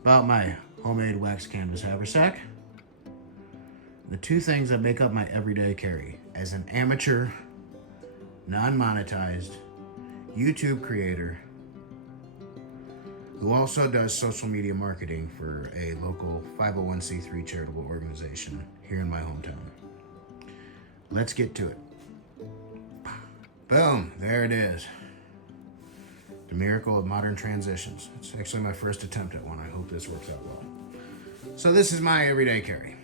about my homemade wax canvas haversack. The two things that make up my everyday carry as an amateur, non-monetized YouTube creator who also does social media marketing for a local 501c3 charitable organization here in my hometown. Let's get to it. Boom, there it is. The miracle of modern transitions. It's actually my first attempt at one. I hope this works out well. So this is my everyday carry.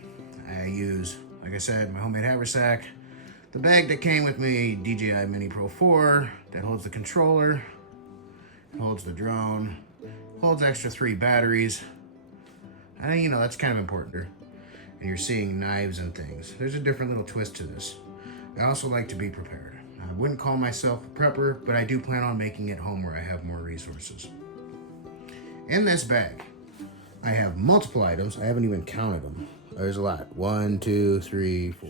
I use, like I said, my homemade haversack, the bag that came with me, DJI Mini Pro 4, that holds the controller, holds the drone, holds extra 3 batteries. I think, that's kind of important. And you're seeing knives and things. There's a different little twist to this. I also like to be prepared. I wouldn't call myself a prepper, but I do plan on making it home where I have more resources. In this bag, I have multiple items. I haven't even counted them. There's a lot. 1, 2, 3, 4.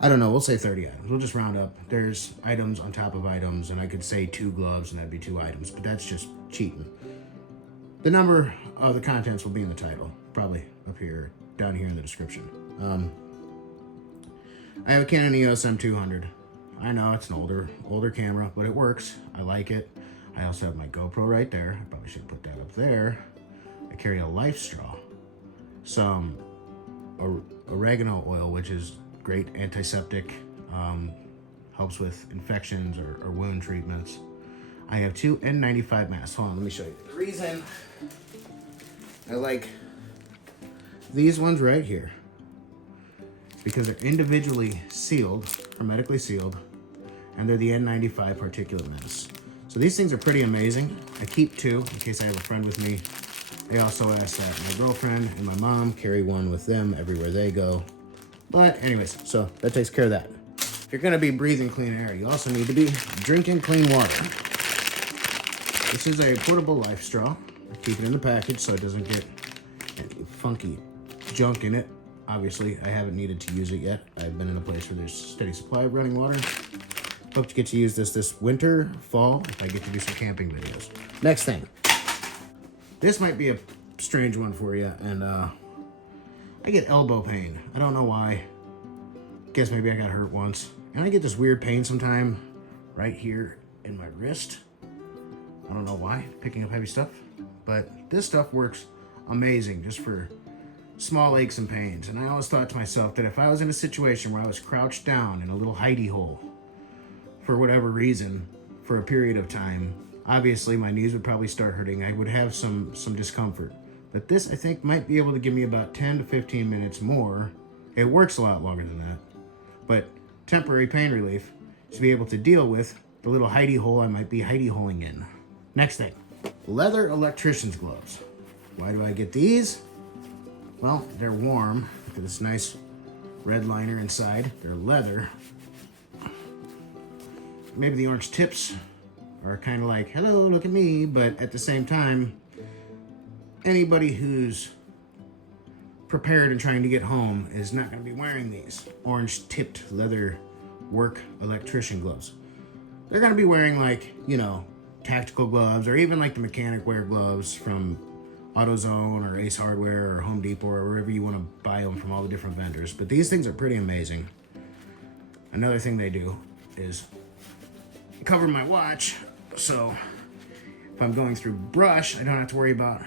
I don't know, we'll say 30 items. We'll just round up. There's items on top of items, and I could say 2 gloves, and that'd be 2 items, but that's just cheating. The number of the contents will be in the title, probably up here, down here in the description. I have a Canon EOS M200. I know it's an older camera, but it works. I like it. I also have my GoPro right there. I probably should put that up there. I carry a life straw, some oregano oil, which is great antiseptic, helps with infections or wound treatments. I have 2 N95 masks. Hold on, let me show you. The reason I like these ones right here is because they're individually sealed, hermetically sealed, and they're the N95 particulate masks. So these things are pretty amazing. I keep 2 in case I have a friend with me. I also ask that my girlfriend and my mom carry one with them everywhere they go. But anyways, so that takes care of that. If you're gonna be breathing clean air, you also need to be drinking clean water. This is a portable life straw. I keep it in the package so it doesn't get any funky junk in it. Obviously, I haven't needed to use it yet. I've been in a place where there's steady supply of running water. Hope to get to use this winter, fall, if I get to do some camping videos. Next thing. This might be a strange one for you, and I get elbow pain. I don't know why. Guess maybe I got hurt once. And I get this weird pain sometime right here in my wrist. I don't know why, picking up heavy stuff. But this stuff works amazing just for small aches and pains. And I always thought to myself that if I was in a situation where I was crouched down in a little hidey hole for whatever reason for a period of time, obviously my knees would probably start hurting. I would have some discomfort. But this, I think, might be able to give me about 10 to 15 minutes more. It works a lot longer than that. But temporary pain relief to be able to deal with the little hidey hole I might be hidey holing in. Next thing, leather electrician's gloves. Why do I get these? Well, they're warm. Look at this nice red liner inside. They're leather. Maybe the orange tips are kind of like, hello, look at me. But at the same time, anybody who's prepared and trying to get home is not going to be wearing these orange tipped leather work electrician gloves. They're going to be wearing like, tactical gloves, or even like the mechanic wear gloves from AutoZone or Ace Hardware or Home Depot or wherever you want to buy them from all the different vendors. But these things are pretty amazing. Another thing they do is cover my watch, so if I'm going through brush, I don't have to worry about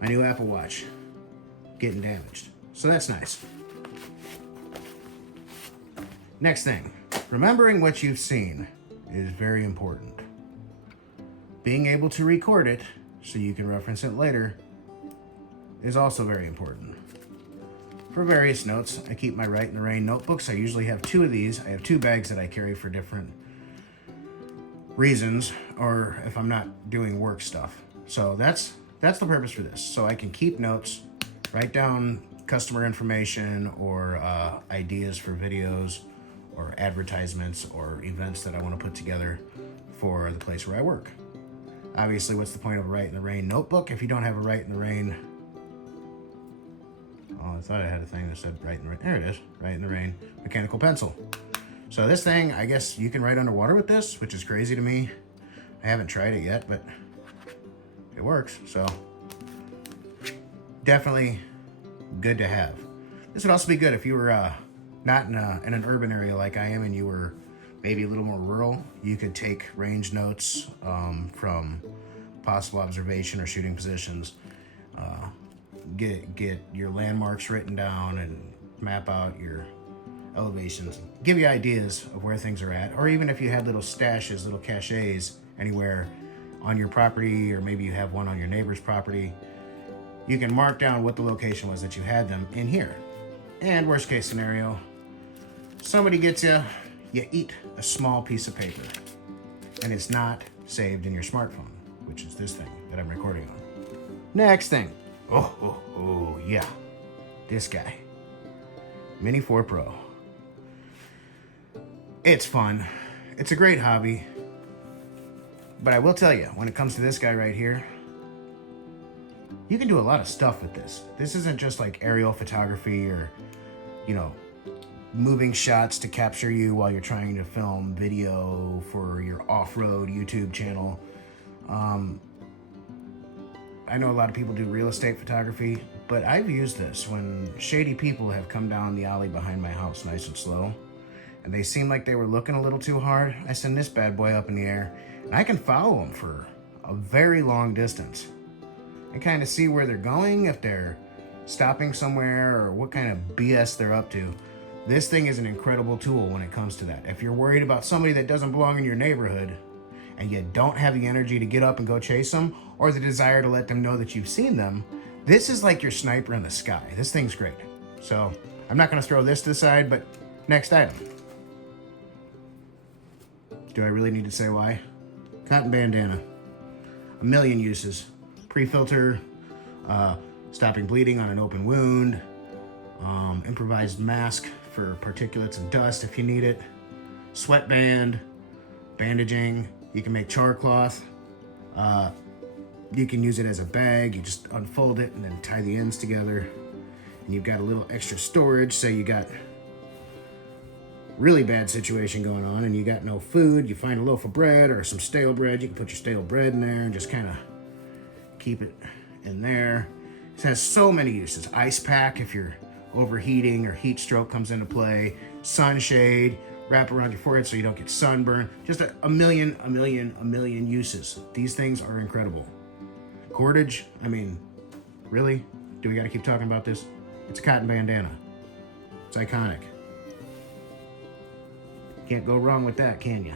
my new Apple Watch getting damaged. So that's nice. Next thing, remembering what you've seen is very important. Being able to record it so you can reference it later is also very important. For various notes, I keep my Write in the Rain notebooks. I usually have 2 of these. I have 2 bags that I carry for different reasons, or if I'm not doing work stuff. So that's the purpose for this. So I can keep notes, write down customer information or ideas for videos or advertisements or events that I want to put together for the place where I work. Obviously, what's the point of a Write in the Rain notebook if you don't have a Write in the Rain? Oh, I thought I had a thing that said Write in the Rain. There it is, Write in the Rain mechanical pencil. So this thing, I guess you can write underwater with this, which is crazy to me. I haven't tried it yet, but it works. So definitely good to have. This would also be good if you were not in an urban area like I am and you were maybe a little more rural. You could take range notes from possible observation or shooting positions, get your landmarks written down and map out your elevations, give you ideas of where things are at, or even if you had little stashes, little caches anywhere on your property, or maybe you have one on your neighbor's property, you can mark down what the location was that you had them in here. And worst case scenario, somebody gets you, you eat a small piece of paper and it's not saved in your smartphone, which is this thing that I'm recording on. Next thing, oh yeah, this guy, Mini 4 Pro. It's fun. It's a great hobby. But I will tell you, when it comes to this guy right here, you can do a lot of stuff with this. This isn't just like aerial photography or, you know, moving shots to capture you while you're trying to film video for your off-road YouTube channel. I know a lot of people do real estate photography, but I've used this when shady people have come down the alley behind my house nice and slow, and they seem like they were looking a little too hard. I send this bad boy up in the air, and I can follow them for a very long distance and kind of see where they're going, if they're stopping somewhere, or what kind of BS they're up to. This thing is an incredible tool when it comes to that. If you're worried about somebody that doesn't belong in your neighborhood and you don't have the energy to get up and go chase them, or the desire to let them know that you've seen them, this is like your sniper in the sky. This thing's great. So I'm not going to throw this to the side, but next item. Do I really need to say why? Cotton bandana. A million uses. Pre-filter, stopping bleeding on an open wound, improvised mask for particulates and dust if you need it, sweatband, bandaging. You can make char cloth. You can use it as a bag. You just unfold it and then tie the ends together. And you've got a little extra storage. Say you got really bad situation going on and you got no food. You find a loaf of bread or some stale bread. You can put your stale bread in there and just kind of keep it in there. It has so many uses. Ice pack if you're overheating or heat stroke comes into play. Sunshade. Wrap around your forehead so you don't get sunburn. Just a million uses. These things are incredible. Cordage, I mean, really? Do we gotta keep talking about this? It's a cotton bandana. It's iconic. Can't go wrong with that, can you?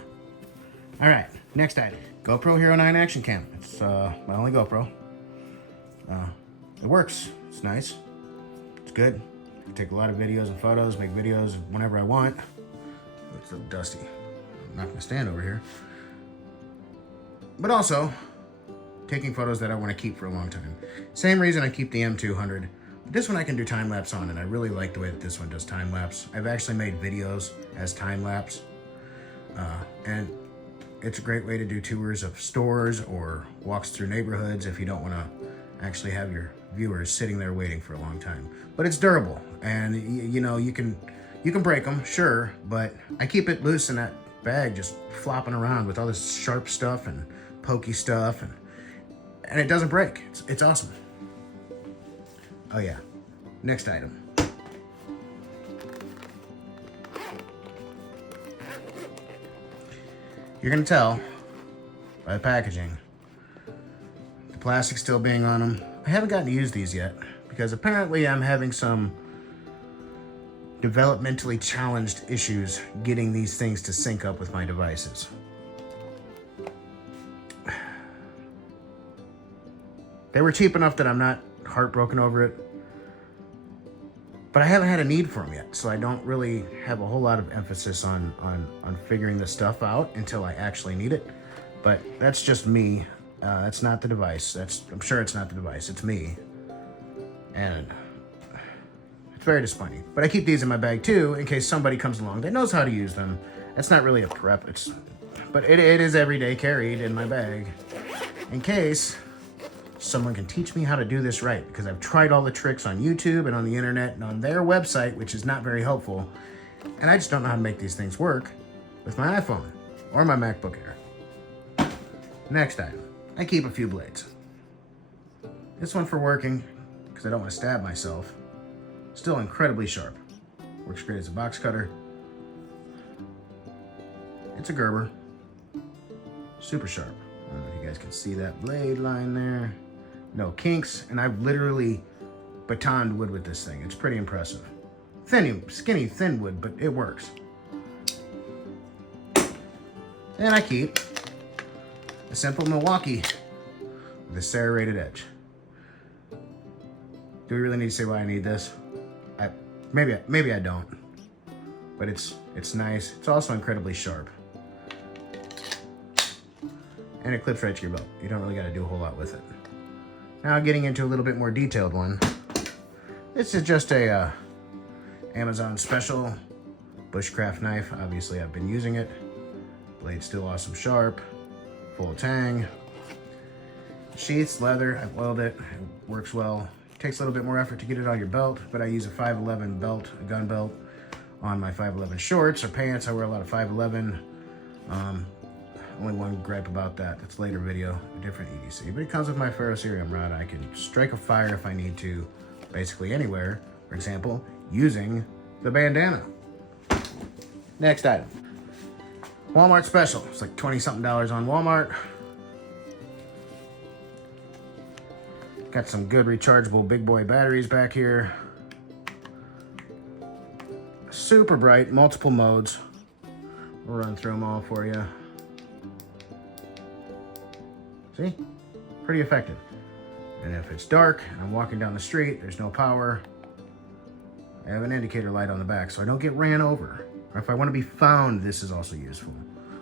All right, next item. GoPro Hero 9 Action Cam. It's my only GoPro. It works, it's nice. It's good. I can take a lot of videos and photos, make videos whenever I want. It's a little dusty. I'm not gonna stand over here. But also, taking photos that I wanna keep for a long time. Same reason I keep the M200. But this one I can do time-lapse on, and I really like the way that this one does time-lapse. I've actually made videos as time-lapse. And it's a great way to do tours of stores or walks through neighborhoods if you don't wanna actually have your viewers sitting there waiting for a long time. But it's durable, and you know, you can break them, sure, but I keep it loose in that bag, just flopping around with all this sharp stuff and pokey stuff, and it doesn't break. It's awesome. Oh yeah, next item. You're gonna tell by the packaging, the plastic still being on them. I haven't gotten to use these yet because apparently I'm having some developmentally challenged issues getting these things to sync up with my devices. They were cheap enough that I'm not heartbroken over it, but I haven't had a need for them yet, so I don't really have a whole lot of emphasis on figuring this stuff out until I actually need it. But that's just me. That's not the device. I'm sure it's not the device. It's me. And it's very disappointing. But I keep these in my bag too in case somebody comes along that knows how to use them. It's not really a prep. But it is everyday carried in my bag in case someone can teach me how to do this right, because I've tried all the tricks on YouTube and on the internet and on their website, which is not very helpful, and I just don't know how to make these things work with my iPhone or my MacBook Air. Next item, I keep a few blades. This one for working, because I don't want to stab myself. Still incredibly sharp. Works great as a box cutter. It's a Gerber. Super sharp. I don't know if you guys can see that blade line there. No kinks, and I've literally batoned wood with this thing. It's pretty impressive. Skinny, thin wood, but it works. And I keep a simple Milwaukee with a serrated edge. Do we really need to say why I need this? Maybe I don't, but it's nice. It's also incredibly sharp, and it clips right to your belt. You don't really got to do a whole lot with it. Now getting into a little bit more detailed one. This is just a Amazon special bushcraft knife. Obviously, I've been using it. Blade's still awesome sharp, full tang. Sheath's leather, I've oiled it. It works well. Takes a little bit more effort to get it on your belt, but I use a 511 belt, a gun belt, on my 511 shorts or pants. I wear a lot of 511. Only one gripe about that. That's a later video, a different EDC. But it comes with my ferrocerium rod. I can strike a fire if I need to, basically anywhere. For example, using the bandana. Next item. Walmart special. It's like 20-something on Walmart. Got some good rechargeable big boy batteries back here. Super bright, multiple modes. We'll run through them all for you. See? Pretty effective. And if it's dark and I'm walking down the street, there's no power, I have an indicator light on the back so I don't get ran over. Or if I want to be found, this is also useful.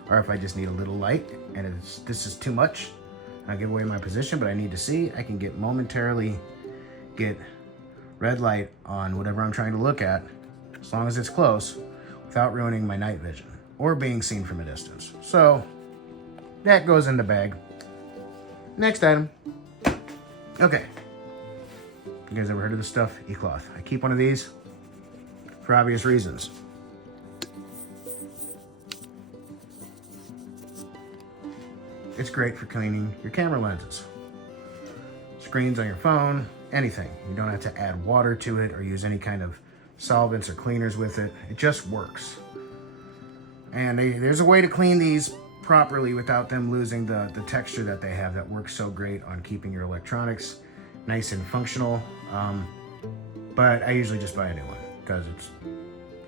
Or if I just need a little light and this is too much, I give away my position, but I need to see, I can momentarily get red light on whatever I'm trying to look at, as long as it's close, without ruining my night vision or being seen from a distance. So that goes in the bag. Next item. Okay. You guys ever heard of this stuff? E-cloth. I keep one of these for obvious reasons. It's great for cleaning your camera lenses, screens on your phone, anything. You don't have to add water to it or use any kind of solvents or cleaners with it. It just works. And there's a way to clean these properly without them losing the texture that they have that works so great on keeping your electronics nice and functional. But I usually just buy a new one because it's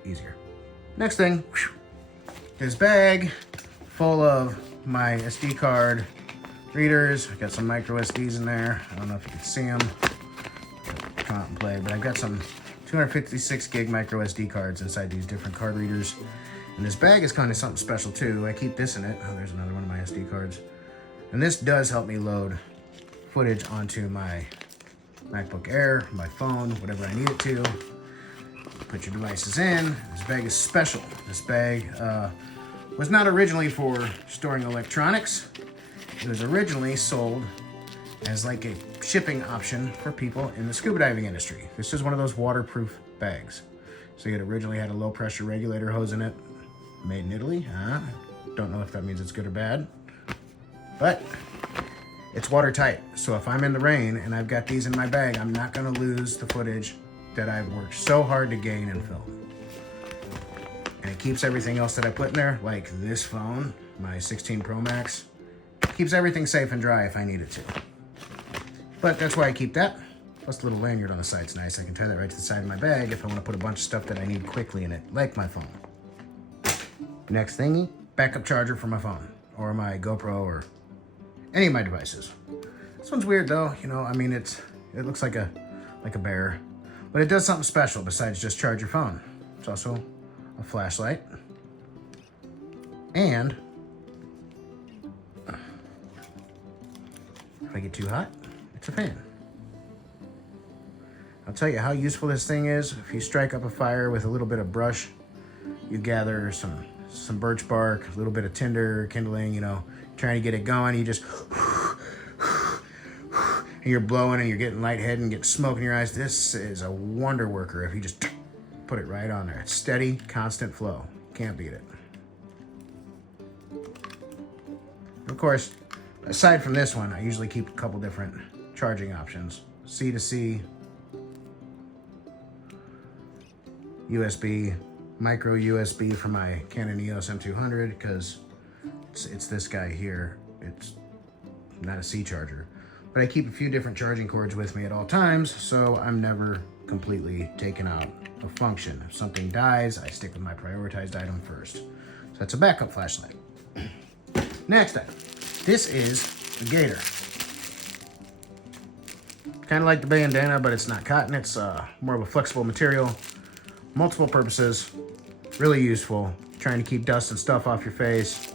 easier. Next thing, this bag full of my SD card readers. I got some micro SDs in there. I don't know if you can see them. Come out and play, but I've got some 256 gig micro SD cards inside these different card readers. And this bag is kind of something special too. I keep this in it. Oh, there's another one of my SD cards. And this does help me load footage onto my MacBook Air, my phone, whatever I need it to. Put your devices in. This bag is special. This bag was not originally for storing electronics. It was originally sold as like a shipping option for people in the scuba diving industry. This is one of those waterproof bags. So it originally had a low pressure regulator hose in it, made in Italy. Don't know if that means it's good or bad, but it's watertight. So if I'm in the rain and I've got these in my bag, I'm not gonna lose the footage that I've worked so hard to gain and film. And it keeps everything else that I put in there, like this phone, my 16 Pro Max, keeps everything safe and dry if I need it to. But that's why I keep that. Plus the little lanyard on the side's nice. I can tie that right to the side of my bag if I want to put a bunch of stuff that I need quickly in it, like my phone. Next thingy, backup charger for my phone, or my GoPro, or any of my devices. This one's weird though, you know, I mean, it looks like a bear, but it does something special besides just charge your phone. It's also a flashlight, and if I get too hot, it's a fan. I'll tell you how useful this thing is. If you strike up a fire with a little bit of brush, you gather some birch bark, a little bit of tinder, kindling, you know, trying to get it going, you just and you're blowing and you're getting lightheaded and getting smoke in your eyes. This is a wonder worker if you just put it right on there. It's steady, constant flow. Can't beat it. Of course, aside from this one, I usually keep a couple different charging options. C to C, USB, micro USB for my Canon EOS M200 because it's this guy here. It's not a C charger, but I keep a few different charging cords with me at all times, so I'm never completely taken out of function. If something dies, I stick with my prioritized item first. So that's a backup flashlight. Next item. This is a gaiter. Kind of like the bandana, but it's not cotton. It's more of a flexible material. Multiple purposes. Really useful. Trying to keep dust and stuff off your face.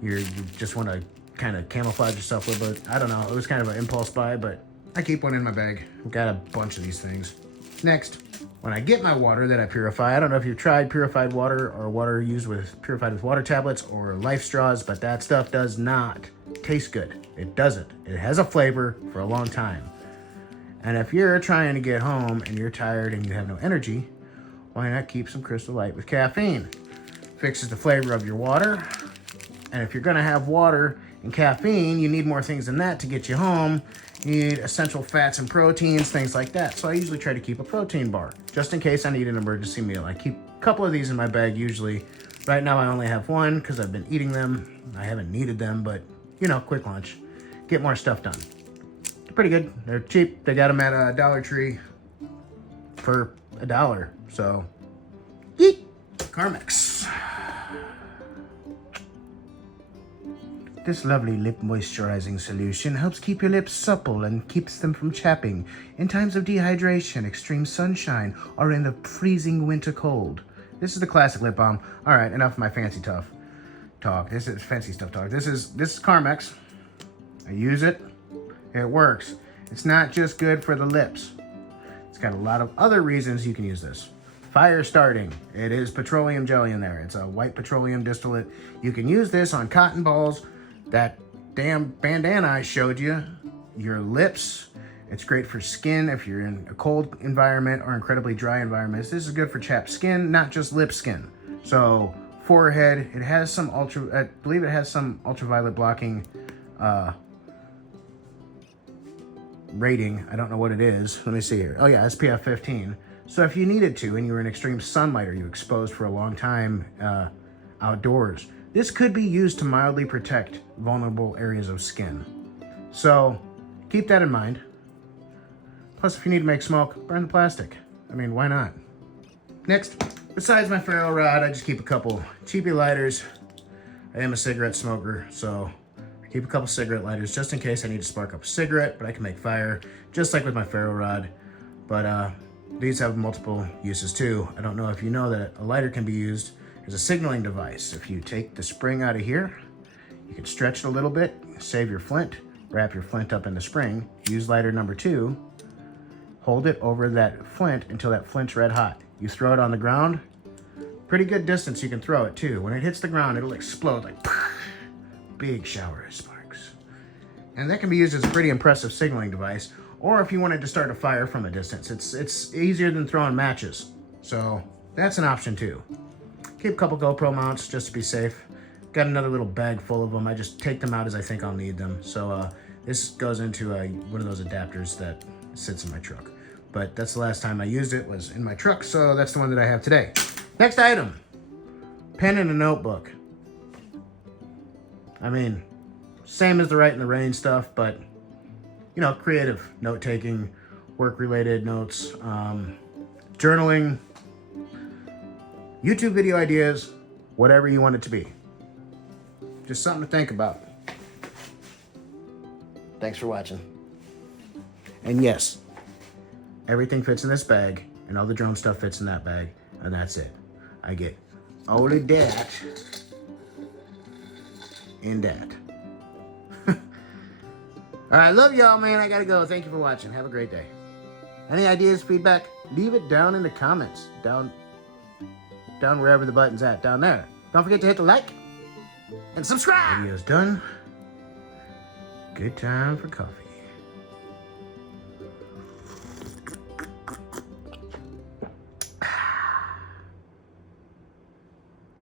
You just want to kind of camouflage yourself a little bit. I don't know. It was kind of an impulse buy, but I keep one in my bag. I've got a bunch of these things. Next, when I get my water that I purify, I don't know if you've tried purified water or water used with purified with water tablets or life straws, but that stuff does not taste good. It doesn't. It has a flavor for a long time. And if you're trying to get home and you're tired and you have no energy, why not keep some Crystal Light with caffeine? Fixes the flavor of your water. And if you're gonna have water and caffeine, you need more things than that to get you home. You need essential fats and proteins, things like that. So I usually try to keep a protein bar, just in case I need an emergency meal. I keep a couple of these in my bag usually. Right now I only have one because I've been eating them. I haven't needed them, but you know, quick lunch. Get more stuff done. They're pretty good. They're cheap. They got them at Dollar Tree for $1. So, yeet. Carmex. This lovely lip moisturizing solution helps keep your lips supple and keeps them from chapping in times of dehydration, extreme sunshine, or in the freezing winter cold. This is the classic lip balm. All right, enough of my fancy stuff talk. This is fancy stuff talk. This is Carmex. I use it. It works. It's not just good for the lips. It's got a lot of other reasons you can use this. Fire starting. It is petroleum jelly in there. It's a white petroleum distillate. You can use this on cotton balls. That damn bandana I showed you, your lips. It's great for skin if you're in a cold environment or incredibly dry environments. This is good for chapped skin, not just lip skin. So forehead, it has some I believe it has some ultraviolet blocking rating. I don't know what it is. Let me see here. Oh yeah, SPF 15. So if you needed to and you were in extreme sunlight or you exposed for a long time outdoors, this could be used to mildly protect vulnerable areas of skin. So keep that in mind. Plus, if you need to make smoke, burn the plastic. I mean, why not? Next, besides my ferro rod, I just keep a couple cheapy lighters. I am a cigarette smoker, so I keep a couple cigarette lighters just in case I need to spark up a cigarette, but I can make fire, just like with my ferro rod. But these have multiple uses too. I don't know if you know that a lighter can be used as a signaling device. If you take the spring out of here, you can stretch it a little bit, save your flint, wrap your flint up in the spring, use lighter number 2, hold it over that flint until that flint's red hot. You throw it on the ground, pretty good distance you can throw it too. When it hits the ground, it'll explode like big shower of sparks. And that can be used as a pretty impressive signaling device. Or if you wanted to start a fire from a distance, it's easier than throwing matches. So that's an option too. Keep a couple GoPro mounts just to be safe. Got another little bag full of them. I just take them out as I think I'll need them. So this goes into one of those adapters that sits in my truck. But that's the last time I used it, was in my truck, so that's the one that I have today. Next item, pen and a notebook. I mean, same as the Write in the Rain stuff, but you know, creative note-taking, work-related notes, journaling, YouTube video ideas, whatever you want it to be. Just something to think about. Thanks for watching. And yes, everything fits in this bag, and all the drone stuff fits in that bag, and that's it. I get all of that in that. All right, love y'all, man. I gotta go. Thank you for watching. Have a great day. Any ideas, feedback, leave it down in the comments. Down wherever the button's at, down there. Don't forget to hit the like and subscribe. Video's done. Good time for coffee.